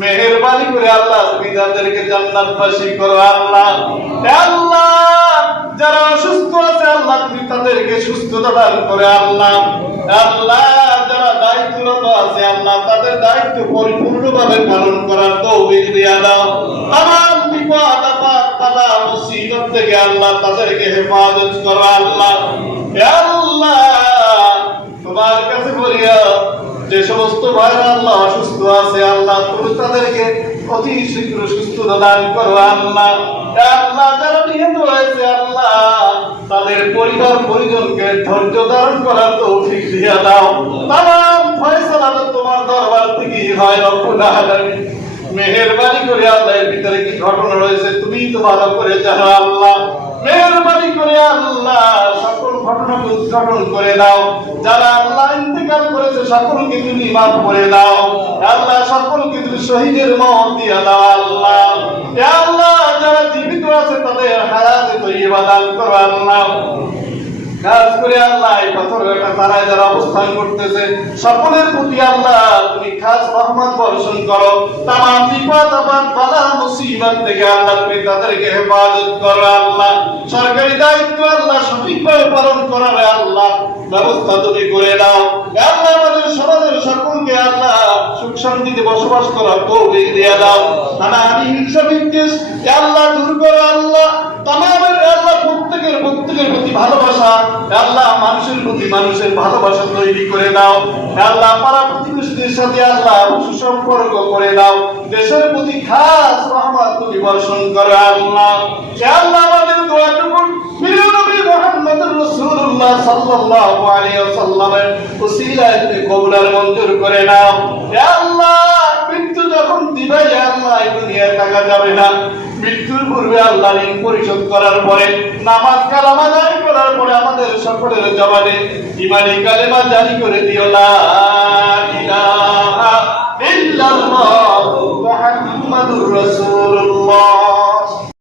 মেহরবানি করে আল্লাহ তুমি তাদেরকে জান্নাত বাসী করো, আল্লাহ। আল্লাহ যারা অসুস্থ আছে, আল্লাহ তুমি তাদেরকে সুস্থতা দান করে, আল্লাহ। আল্লাহ আছে আল্লাহ, তাদের দায়িত্ব পরিপূর্ণভাবে পালন করার তৌফিক দাও। বিপদ মুসিবত থেকে আল্লাহ তাদেরকে হেফাজত আল্লাহ। আল্লাহ, তোমার কাছে বলিয়া যে সমস্ত ভাইরা আল্লাহ অসুস্থ আছে, আল্লাহ তুমি তাদেরকে অতি শীঘ্র সুস্থতা দান করো, আল্লাহ। আল্লাহ, যারা নিহত হয়েছে, আল্লাহ, তাদের পরিবার পরিজনকে ধৈর্য ধারণ করার তৌফিক দিয়ে দাও। তাম ফয়সালা তো তোমার দরবার থেকেই হয় রব্বুল আলামিন। মেহেরবানি করে আল্লাহ এর ভিতরে কি ঘটনা রয়েছে তুমি তো ভালো করে জানো আল্লাহ। মেহেরবানি করে আল্লাহ সকল ঘটনাকে উদ্ঘাটন করে দাও। যারা আল্লাহ ইন্তেকাল করেছে সকলকে তুমি মাফ করে দাও। আল্লাহ সকলকে তুমি শহীদের মত দিয়ে দাও আল্লাহ এ আল্লাহ যারা জীবিত আছে তাদের হায়াতে তৈবা দান করো আল্লাহ কাজ করে আল্লাহ এই পাথর যারা অবস্থান করতেছে, সকলের প্রতি আল্লাহ, তুমি খাস রহমত বর্ষণ করো। তামাম বিপদ, আপদ বালা মুসিবত থেকে আল্লাহ তুমি তাদেরকে হেফাজত করো, আল্লাহ। সরকারি দায়িত্ব আল্লাহ সঠিকভাবে পালন করার আল্লাহ ব্যবস্থা তুমি করে দাও। আল্লাহ আমাদের সমাজের সকলকে আল্লাহ সুখ শান্তিতে বসবাস করার তৌফিক দিয়ে দাও। হানাহানি হিংসা বিদ্বেষ আল্লাহ দূর করো আল্লাহ তামামের ভালোবাসা, আল্লাহ মানুষের প্রতি মানুষের ভালোবাসা তৈরি করে দাও। আল্লাহ পাড়া প্রতিবেশীদের সাথে আল্লাহ সুসম্পর্ক করে দাও। দেশের প্রতি খাস রহমত তুমি বর্ষণ করো, আল্লাহ। আল্লাহ আমাদের দোয়াটুকু প্রিয় নবী মুহাম্মদুর রাসূলুল্লাহ সাল্লাল্লাহু আলাইহি ওয়াসাল্লামের ওসিলায় তুমি কবুল আর মঞ্জুর করে নাও। আল্লাহ, মৃত্যু যখন দিবে আল্লাহ, এই দুনিয়ায় থাকা যাবে না। মৃত্যুর পূর্বে আল্লাহ ঋণ পরিশোধ করার পরে নামাজ কালাম আদায় করার পরে আমাদের সকলের জবানে ইমানি কালেমা জারি করে দিও লা ইলাহা